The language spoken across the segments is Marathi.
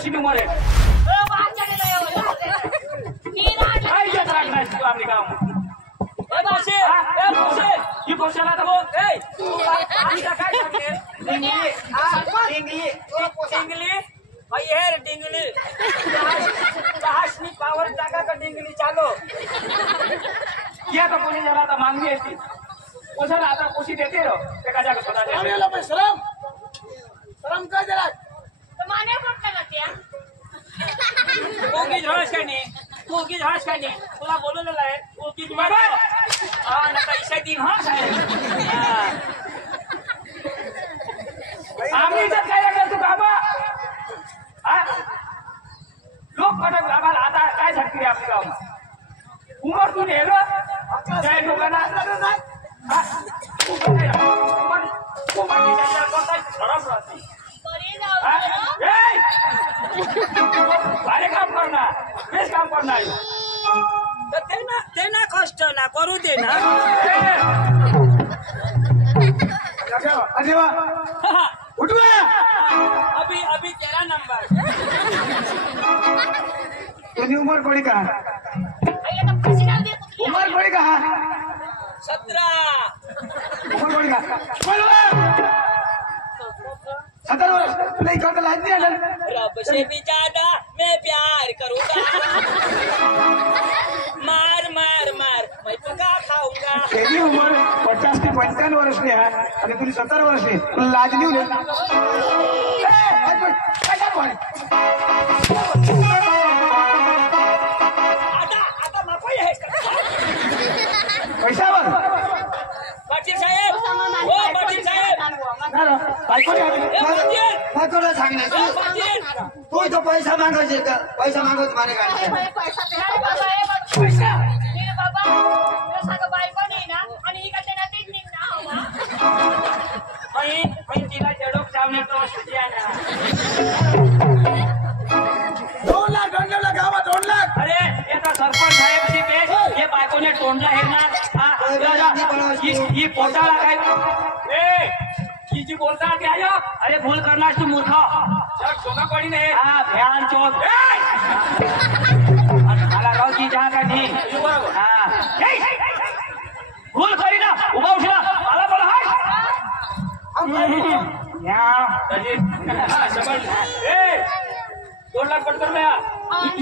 कशी उमर आहे आम्ही काम ही पोषाला तर बोल काय डिंगली भाई है डिंगली पावर टाका का डिंगली चालो किया तो कोणी जरा आता मागणी येते पोषाला आता पोषी देते रो ते का जागा स्वतः सलाम सलाम काय जरा माने पडता का त्या कोकी झळस काय नाही तुला बोलवलेलं आहे कोकी हा नका इशा दिन हा साहेब आम्ही जर काय करतो बाबा लोक कडक बाबा आता काय झाली आपली गाव उमर तू नेलो जय लोकांना भारी काम करणार बेस काम करणार ते ना कष्ट ना करू दे ना अभी अभी 13 नंबर तुझी उमर कोणी का उमर कोणी का 17 उमर कोणी का 17 वर्ष तुला इकडं लाज नाही आलं रब से भी ज्यादा मैं प्यार करूंगा मार मार मार मैं तुका खाऊंगा तेरी उमर 50 ते 55 वर्षनी आहे आणि तुझी 17 वर्षनी तुला लाज नाही उलट आता माफी आहे पैशावर पाटील साहेब हो पाटील साहेब बायकोला सांगण्याचं तू इथं पैसा मागायचे का पैसा मागवत माने काय पैसा पैसा बाबा बायको नाही ना आणि ही का त्यांना तीच निघणार पण तिला जडोक चावण्याचं औषधी आहे ना 2 लाख दंडला गावात 2 लाख अरे याचा सरपंच साहेब शिके हे बायकोने तोंडला हे ना ही पोटाला काय ही जी बोलता ते आयो अरे भूल करणार तू मूर्ख शोका पडी नाही हा ध्यान चोत मला राव की जहा का ठी हा भूल करी ना उभा उठला मला बोला या 2 लाख पटकर मैं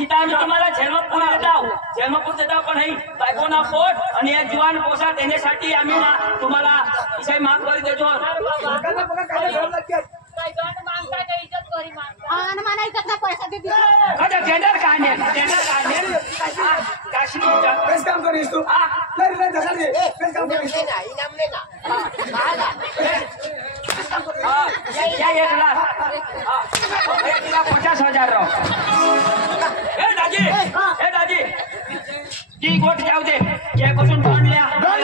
इथं आम्ही तुम्हाला झेलमपूर देता पण ही बायकोना पोट आणि या जीवान पोसा देण्यासाठी आम्ही तुम्हाला इसाई माफ करी देतो टेंडर काढणे बेस काम करीस तू नाही धसा दे बेस काम करीस या 1 लाख 50,000 रो ए दाजी ती गोट जाऊ दे ये पासून ढोंडल्या 2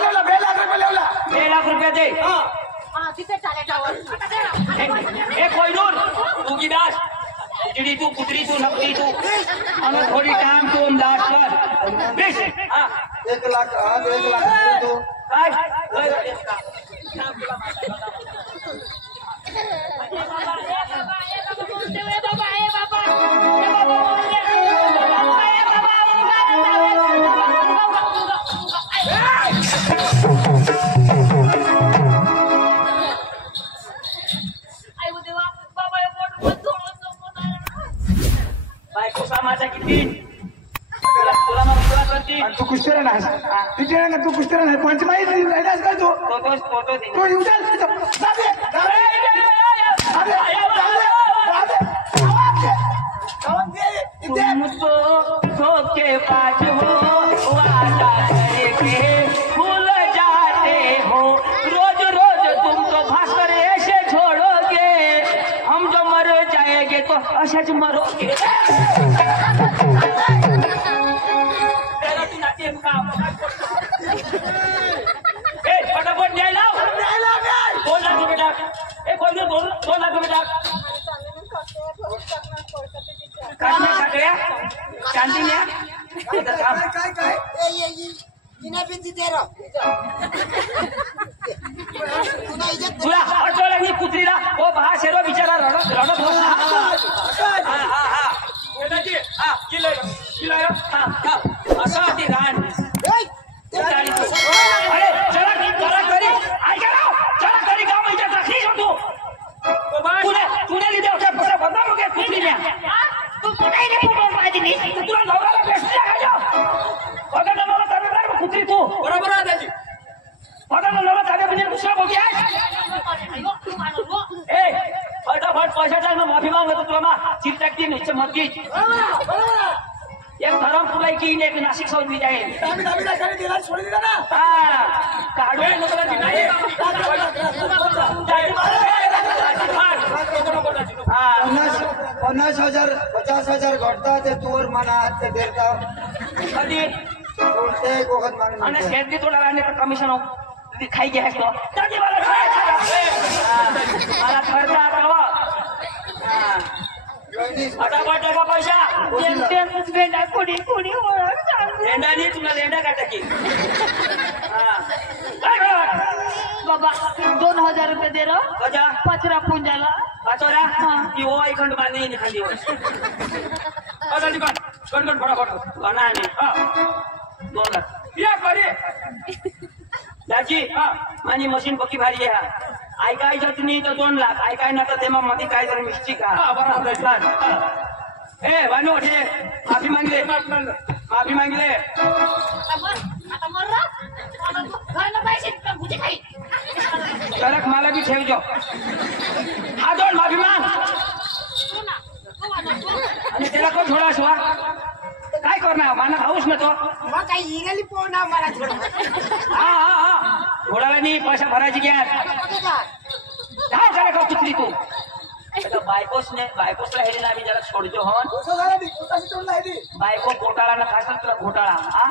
लाख रुपये लावला 2 लाख रुपये दे तिथे चालेल ए कोई दूर तू की दास चिड़ी तू पुत्री तू नकली तू आणि थोडी टाइम तू लास्ट कर 1 लाख 1 लाख तू काय बायको कामाचा किती तुला मग तुला करती तू कुस्तेरा नाही तू कुस्तेरा नाही पंचमाई राहिलास का तू तू येऊ जा मुझको धोखे बाज हो वादा करके भूल जाते हो रोज रोज तुम तो भास्कर ऐसे छोड़ोगे हम जो मर जाएंगे तो अशाच मरोगे फटाफट न्याय लाव 2 लाख रुपये टाक कोण 2 लाख रुपये टाक चांदी न्या काय तुला अडचण कुत्रीला ओ 10 शेरो बिचारा रडत बसला दिल्या तू कुठे रे फोटो पाहिजे मी तुला नवऱ्याला बेस्टला काय नवरा चालू कुत्री तू बरोबर आहे त्याची नवरा चालू म्हणजे दुसरा बघी तू माणूस ए फटाफट पैसा टाक ना माफी मागतो तुला मा चिर टाकती निश्चय मत की एक धरमपुरा की एक नाशिक सोडली जाईल आम्ही दाखवली गेला सोडून दिला ना हा काढून नाही हा 50,000 50,000 घटता ते तूर म्हणा ते देता कधी ते एक वखत मागणी आणि शेती थोडा राहणे तर कमिशन खाई घ्यायचो कधी मला खर्च आता फटाफट का पैसा गेंडा कुणी कुणी लेंडानी तुला लेंडा का टाकी बाबा 2,000 रुपये दे र कजा पचरा पुंजाला वाचोरा ती ओ ऐखंड बांधली खाली कण फटाफट नाही 2 लाख या करे दाजी माझी मशीन पक्की भारी आहे ऐकायचं तुम्ही तर 2 लाख ऐकाय ना तर ते मग मध्ये काय तरी मिस्टेक ए वानू माफी मागले माफी मागले आता मर घरला पैसे बुझे खाई तरक मला बी ठेवजो हा 2 माफी माग आणि त्याला कोण थोडा शिवा काय करणार माना खाऊस ना तो मग काही इगली पोना मला थोडं हा घोडाला नाही पैसा भरायची घ्या काय झालं का कुत्री तू बायकोसला हे आम्ही जरा सोडतो हो बायको घोटाळा ना काय तुला घोटाळा हा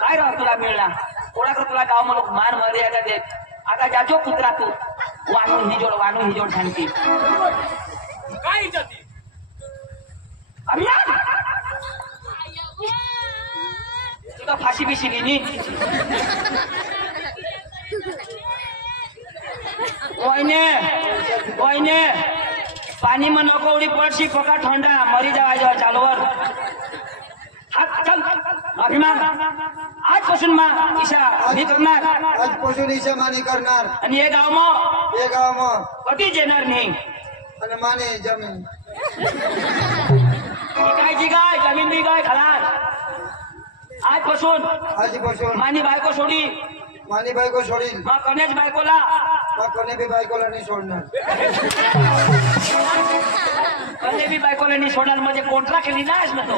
काय राह तुला मिळणार कोणाकडे तुला गाव म्हणून मान मर्यादा देत आता जाजो कुत्रा तू वानू हिजोड सांगते काय जाती अभियान तुला फाशी बिशी गेली वहिने पाणी मग नको उडी पडशी पका थंडा मरी जावा चालवर हात चल माफी माग आजपासून मा ईशा मी करणार आजपासून ईशा मानी करणार आणि हे गाव मग कधीच येणार नाही आणि माने जमीन काय जमीन बी काय खाणार आजपासून मानी बायको सोडी मानी बायको सोडील मग कनेच बायकोला मग कोणी बी बायकोला नाही सोडणार कने बी बायकोला नाही सोडणार म्हणजे कोणता केली नाहीस ना तो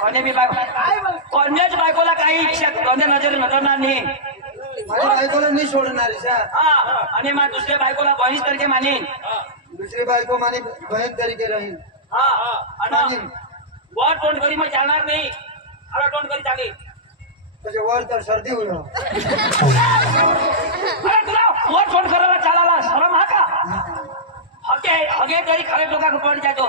कने बी कन्याच बायकोला काही इच्छा कने नजर नजरणार नाही माझ्या बायकोला नाही सोडणार ईशा हा आणि मग दुसऱ्या बायकोला बहीण तरीके मानेन दुसरी बायको मानी बहीण तरीके राहील हा आणि वर तोंड करी मग चालणार नाही अरे तोंड करी चालेल त्याच्या वर तर सर्दी होईल अरे तुला वर तोंड करायला चालायला शरम हा का हगे तरी खरे लोकांना पड जातो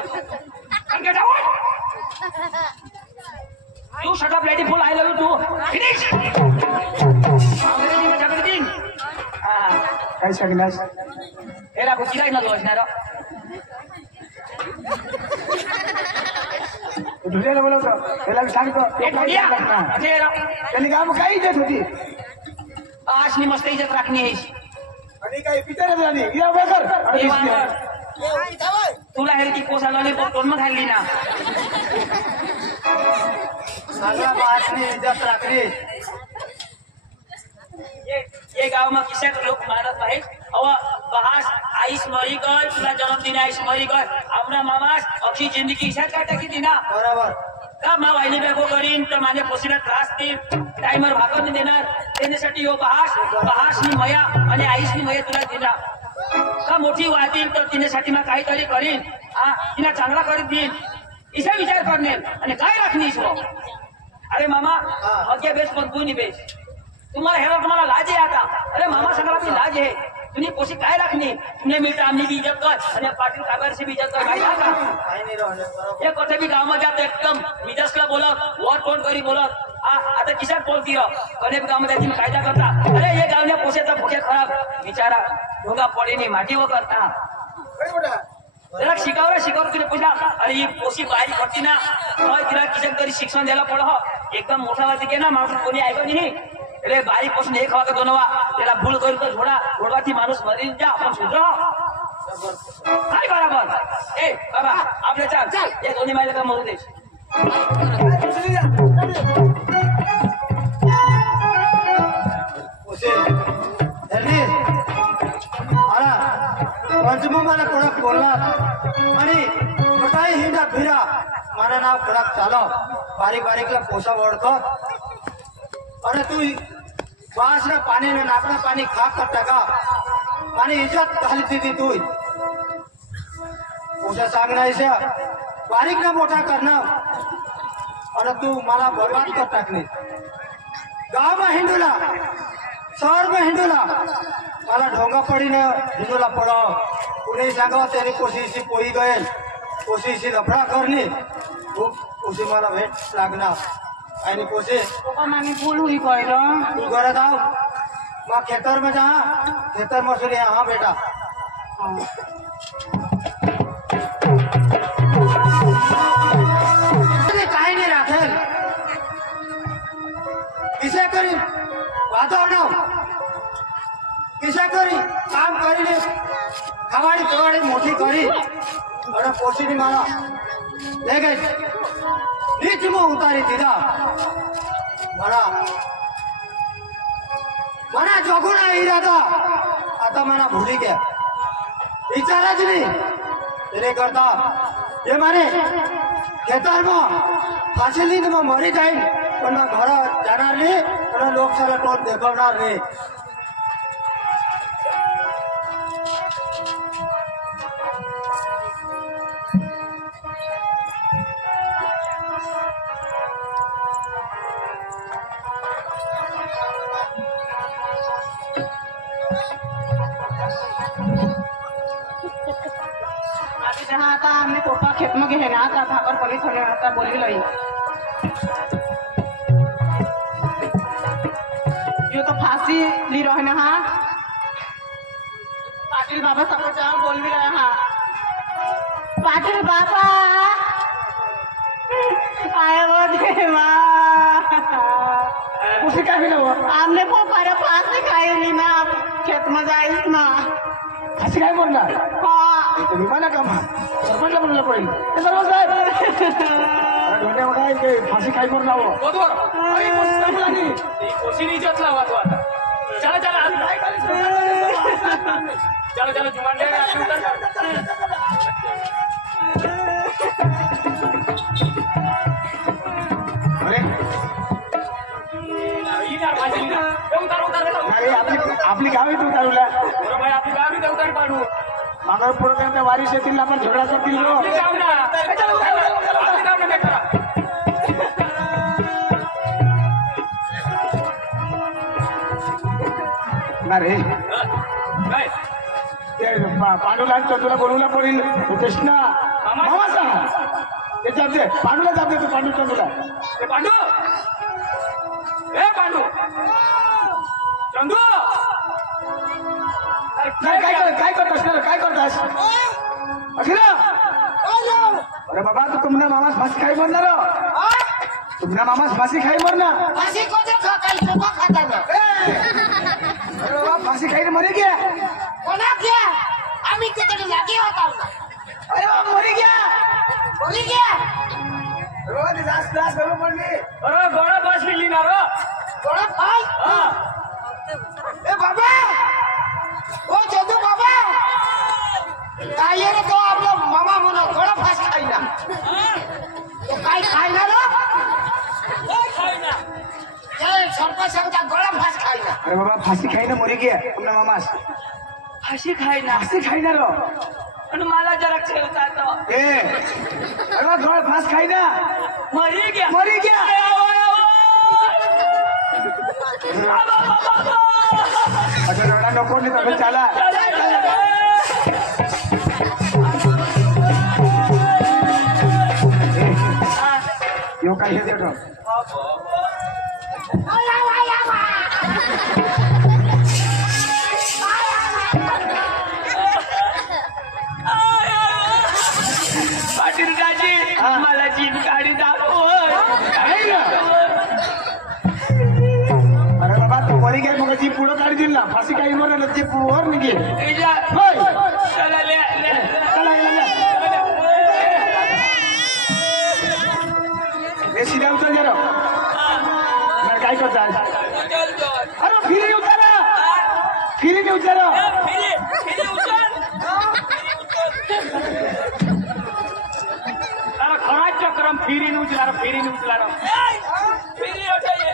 तू shut up lady fool I love you too finish अंग्रेजी में झगड़ दिन काय सांगणार हे राखू चिराय ना असणार दुसऱ्याला बोलवतो त्याला सांगतो त्यांनी काम काही देत होती आज नी मस्त इज्जत राखणी आहेस आणि काही पितरच झाली या बेकर तुला हे की कोसाला तोंड मग खाल्ली ना सगळा बातमी इज्जत राखली ये गाव में किसे लोग मानत आहे अव बहास आईस मरी गय तुला जन्मदिन आईस मरी गय अपना मामास अक्षी जिंदगी इशात काटा की ना बरोबर का मा वाहिनी बेगो करीन तर माझ्या पोसीला त्रास देईल टायमर भाकर नाही देणार त्याच्यासाठी हो बहासनी मया आणि आईसनी मया तुला देणार का मोठी वाहतील तर तिच्यासाठी मग काहीतरी करीन तिला चांगला करीत देईन इसा विचार करणे आणि काय राखणीस हो अरे मामा अगे बेस पण तू नाही बेस तुम्हाला हे तुम्हाला लाज आहे आता अरे मामा सगळा आपली लाज आहे तुम्ही कोशी काय राखणी तुम्ही मिळता आम्ही भी इज्जत कर आणि पाटील कागरशी भी इज्जत कर काय का हे कोठे भी गाव में जाते एकदम मिजाजला बोलत वर तोंड करी बोलत आता किशात बोलती कने भी गाव में जाती कायदा करता अरे ये गाव ने पोसेचा भोगे खराब बिचारा ढोंगा पडे नाही माटी व करता जरा शिकावर तुला पुन्हा अरे ही पोशी बाहेर करती ना तिला किशन तरी शिक्षण द्यायला पड एकदम मोठा वाटी के ना माणूस कोणी ऐकत नाही अरे बारीक पासून एक वागा दोनवा त्याला भूल करून तर घोडाची माणूस मरीन जा आपण सुधरा काय बरोबर ए बाबा आपले चाल चाल हे दोन्ही मायला का मरू दे पंचमुमाला कडक बोलला आणि कुठाही हिंडा फिरा माझं नाव कडक चालव बारीक बारीकला पोसा ओढतो आणि तू वासना पाणी ने नाकना पाणी खा कर टाका आणि इज्जत घालती ती तू पोसा सांगण्याच्या बारीक ना मोठा करणं आणि तू मला बर्बाद कर टाकणे गाव में हिंडूला शहर में हिंडूला मला ढोंगा पडीने हिंदूला पडाव कुणी सांगावं त्याने कोशिशी पोई गए कोशिशी लफड़ा करनी उसी मला भेट लागणार आणि कोशिश मामी फूल हुई कहलो तू घर आओ माँ खेतर में जा खेतर में सुनिए हाँ बेटा काही नाही राखेल किसे करी वातावरण किसे करी काम કરીને ખાવાડી પીવાડી મોટી કરી અને પોષીની મારા લે ગઈ નીચમાં ઉતારી દીધા મારા મને જોગુણા ઈરાદા आता मला भूली गया विचारा જ નહીં એને કરતા એ મારે ખેતરમાં ફાંસી લઈને મરી જાય પણ ઘર જાનાર નહીં અને લોકસભા ટોપ દેખાવનાર નહીં जहाँ आता हमने पोपा खेत में गए ना था भागर पुलिस होने आता बोली लई यो तो फांसी ली रहे ना हाँ पाटिल बाबा सबको जाओ बोल भी रहे हाँ पाटिल बाबा आए वो देवा उसे क्या मिला वो हमने पोपा रे फांसी खाई ली ना खेत में जाइस ना फांसी खाई बोलना हाँ तुम्ही मला का सरपंचला बोललं पडेल हे सरपंच साहेब ढोंड्या बघा इथे फाशी खाई करून लावो बरोबर अरे मुलांनी कोशिश इज्जत लावा तो आता चला चला आम्ही काय करायचं चला चला जुमानडे आम्ही उतर अरे इनार भाजी उतार उतार अरे आपली गावी तू उतारवल्या बरोबर भाई आपली गावी तर उतार पाडू मागं पुढे त्यांच्या वारी शेतीला आपण झगडा करतील रो आपली गाव ना आपली गाव ना बेटा ना रे काय ते पांडूला तुला बोलवला पडेल कृष्णा मामा सांग ते जाते पांडूला जाते तू पांडू चंदूला ए पांडू चंदू काय करतास काय करतास अखिला अरे बाबा तू तुमना मामास फाशी खाई मरणार तुमना मामास फाशी खाई मरणार फाशी कोणा खाताल कोणा खाताना अरे बाबा फाशी खाई मरी गया कोणा घ्या आम्ही तिथे जागे होता अरे बाबा मरी गया बोली घ्या अरे बाबा ते दास करू पडली अरे गोळा बस मिळली ना रो कोणा पाय ए बाबा ओ चंदू बाबा काय रे तो आपला मामा म्हणा थोडा फास खायला तो काय खायला रो सरपंच सांगता गोळा फास खायला अरे बाबा फाशी खाई ना मरी गया तुमना मामास फाशी खाई ना फाशी खाई ना रो पण मला जरा ठेवता तो ए अरे बाबा गळ फास खाई ना मरी गया अच्छा रडा नको नाही तर चाला यो काय हे देतो पाटील दाजी मला जीप गाडी दाखव अरे बाबा तू मरी गया मग जी पुढं काढी दिल ना फाशी काही म्हणा जी वर निघे चला उचला फेरीने उचला फिरी उठाइए.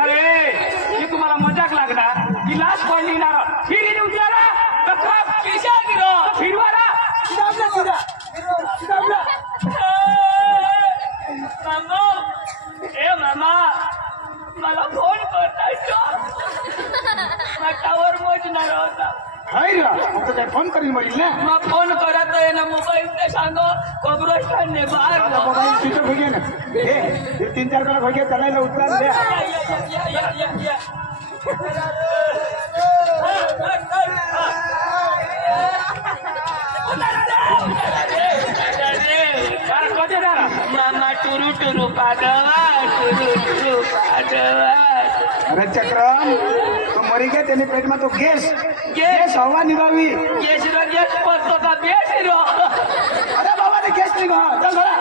अरे ही तुम्हाला मजाक लागणार की लास्ट पॉईंट लिहिणार फेरीने उचला पीछा गिरो. फिरवाला मामा, ए मामा, मला फोन करताय का? टावर मोजणार होता. आता काय फोन करीन म्हणील ना मग फोन करत आहे ना मोबाईल ते सांग कब्रस्तानने बाहेर आता मोबाईल तिथं भगे ना हे 3-4 वेळा भगे त्याला उचला द्या मामा टुरू टुरू पाडवा टुरू टुरू पाडवा. अरे चक्रम तो मरी गया त्याने पेटमा तो गॅस हवा निघावी गॅस रो गॅस पडतो का बेस रो. अरे बाबा ते गॅस निघा चल चला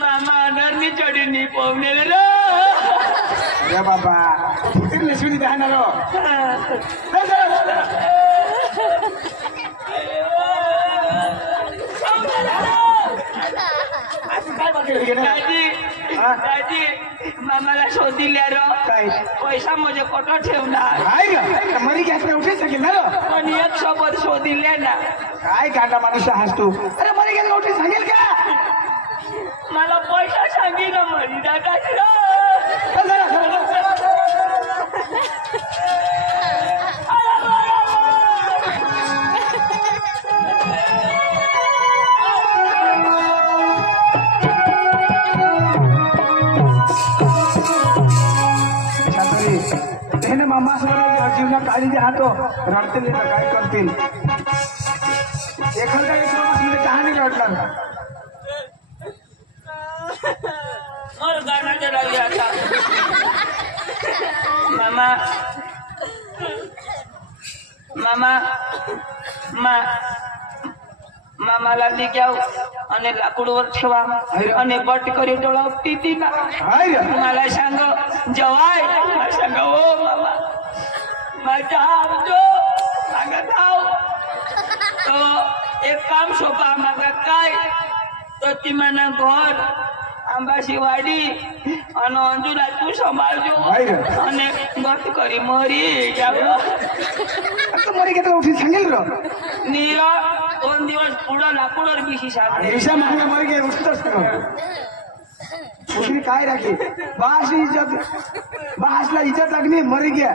मामा नरनी चढीनी पोवणे रो. या बाबा फिर नेसवी द्या ना रो चल चला काय बाकी रह गया दादी हा? दादी मामाला शोधिल्या रो. काय पैसा म्हणजे कोठा ठेवणार काय ग मरी गॅस नाही उठे सकेल ना रो पण एक सोबत शोधिले ना. काय कांदा माणूस हास तू अरे मरी गॅस उठे सांगेल का मला पैसा सांगी ना म्हणी दादा चल चला त्याने मामा जीवना काळजी राहतो रडतील काय करतील एखाद्या एक माणूस म्हणजे कहाणी रडणार और गाना चला गया था. मामा मामा મામાલા લઈ જાઓ અને લાકડું વરછવા અને બટ કરી ડોળાવતી હતી ના. મારા સંગ જવાય મારા સંગ ઓ મામા મારા આવજો આગળ થાવ તો એક કામ સોપા માગા કાય તો તીમાના ઘર આંબાસી વાડી અને અંજુરા તું સંભાળજો અને બટ કરી મરી જાવ. मरी घेतलं उठी सांगेल र નીરા 2 દિવસ પૂરા લાકડો બીસી સાહેબ ऐसा मागे मर गए उठतच उठली काय राखी बास इज्जत बासला इज्जत लागली मरी गया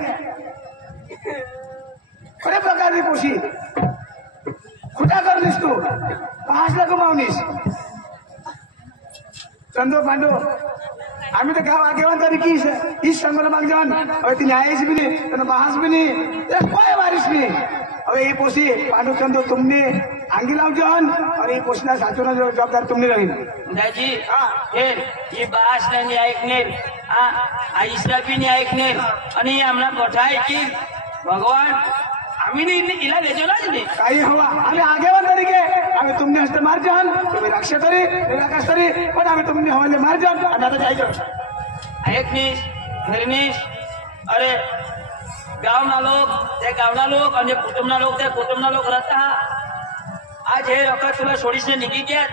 खऱ्या प्रकारची पोशी कुठा करलीस तू बासला गमावलीस चंदो पांडो आम्ही तर गाव आगेवान तरी की इस संगोला माग जाऊन હવે ती न्यायच भी नहीं तने बहास भी नहीं तेरे कोई वारिस नहीं હવે ये पोसी पांडु चंदो तुमने आंगी लाव जान और ये पोसना साचोना जवाबदार तुमने रही दाजी हे ही बास नाही ऐकणे आ इस्राफी नाही ऐकणे आणि आम्हाला कोठाय की भगवान आम्ही नाही इला लेजो ना नाही काही हवा आम्ही आगेवान तरी के आम्ही तुमने हस्ते मार जान तुम्ही रक्षा तरी निराकाश तरी पण आम्ही तुमने हवाले मार जान आणि आता जायचं ऐकनीस फिरनीस अरे गावना लोक ते गावना लोक आणि कुटुंबना लोक ते कुटुंबना लोक राहता आज हे लोक तुला सोडीसने निघी गेत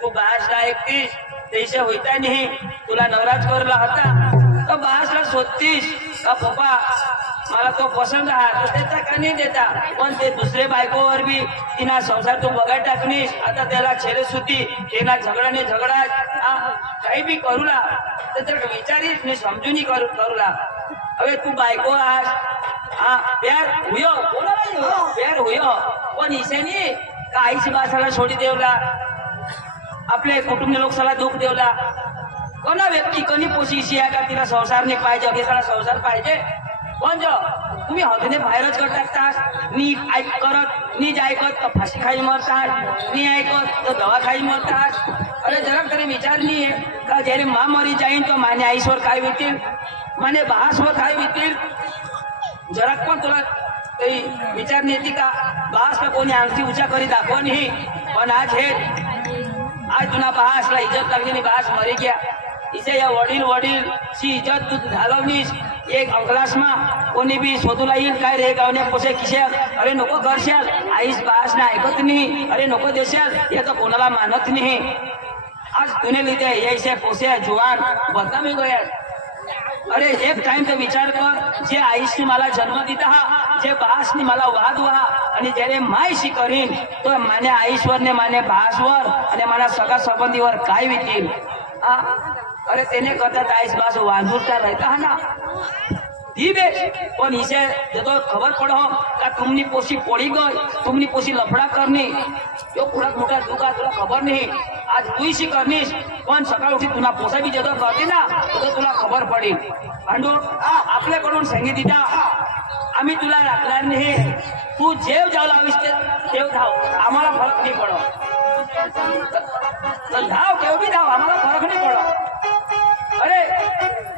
तू बासला ऐकतीस तेसे होता नाही तुला नवराज करला होता तो बासला शोधतीस का पप्पा मला तो पसंत हा तो त्याचा का नाही देता पण ते दुसरे बायकोवर बी तिना संसार तू बघा टाकनीस आता त्याला छेरे सुती तेना झगडाने झगडा काही बी करूला तर विचारीस मी समजून करूला હવે તું બાયકો આ પ્યાર હુયો બોલો પ્યાર હુયો पण इसे नाही का आईची बासाला सोडी देवला आपले कुटुंब लोक सला दुःख देवला कोणा व्यक्ती कोणी पोशी आहे का तिला संसार नाही पाहिजे अभिसाला संसार पाहिजे पण जो तुम्ही हवेने बाहेरच कर टाकतात नी ऐक करत नी ऐकत तर फाशी खाई मरतात नी ऐकत तर दवा खाई मरतात अरे जरा तरी विचार नाही का जયારે मा मरी जाईन तो माने आईश्वर काय होतील माने बासवर काय होतील जरा पण तुला काही विचार नाही का बासला कोणी अंगठी उचा करी दाखव नाही पण आज हे आज तुला बासला इज्जत लागली नाही बास मरी गया इसे या वडील वडील ची इज्जत तू घालवलीस एक अंकलासमा कोणी बी शोधूला येईल काय रे गावने पोसे किशाल अरे नको करशाल आईस बास ना ऐकत नाही अरे नको देशाल हे तर कोणाला मानत नाही आज तुने लिहिते यायचे पोसे जुवान बदनामी गया अरे एक टाइम तो विचार कर जे आईशने मला जन्म दिला हा जे बासने मला वाद व्हा आणि ज्याने मायशी करीन तो माने आईश्वरने माने बासवर आणि मला सगळ्या संबंधीवर काय वितील अरे तेने करतात आईस बास वांजूरता रहता है ना दी बे पण इसे जब खबर पड़ो का तुमनी पोसी पड़ी गई तुमनी पोसी लफड़ा करनी यो पूरा मोटा दुखा तुला खबर नहीं आज तू शी करनीस पण सकाळ उठी तुला पोसा बी जद करते ना तो तुला खबर पडेल पांडू आपल्याकडून सांगितलं आम्ही तुला राखणार नाही तू जेव जाऊ लावीस तेव धाव आम्हाला फरक नाही पडो तर धाव केव बी धाव आम्हाला फरक नाही पडो अरे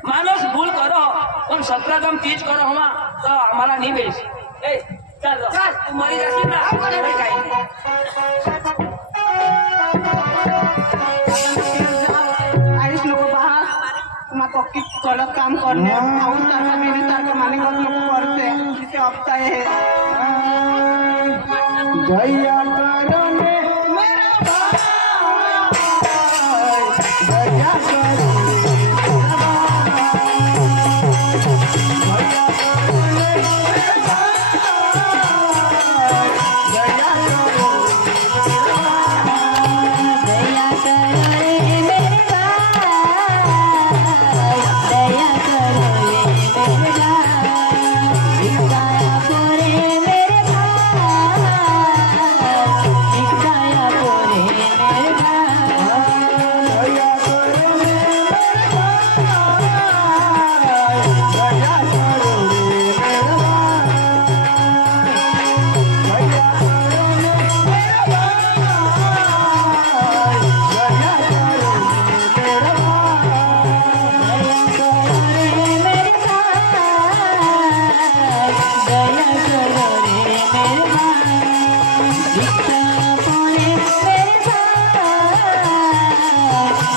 माणूस भूल करो पण 17 दम तीज करो हमा तो आम्हाला नहीं बेस ए चल तू मरी जाशील ना काही आईस लोक बाहर ना पक्की गलत काम करने और तारका मेरे तारका माने गलत लोग करते जिसे हफ्ता है जया करने मेरा भाई जया करने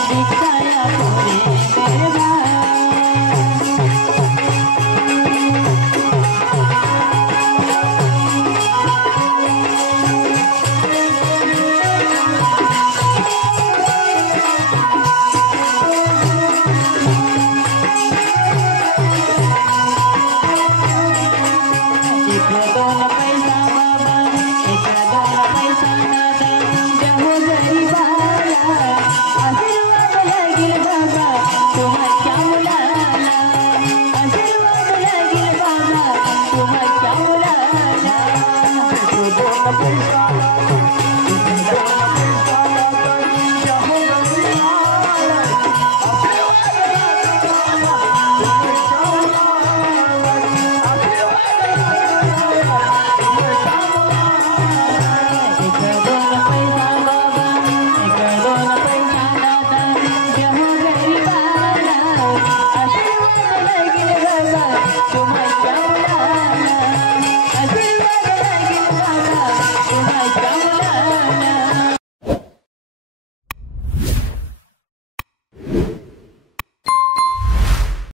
Victoria,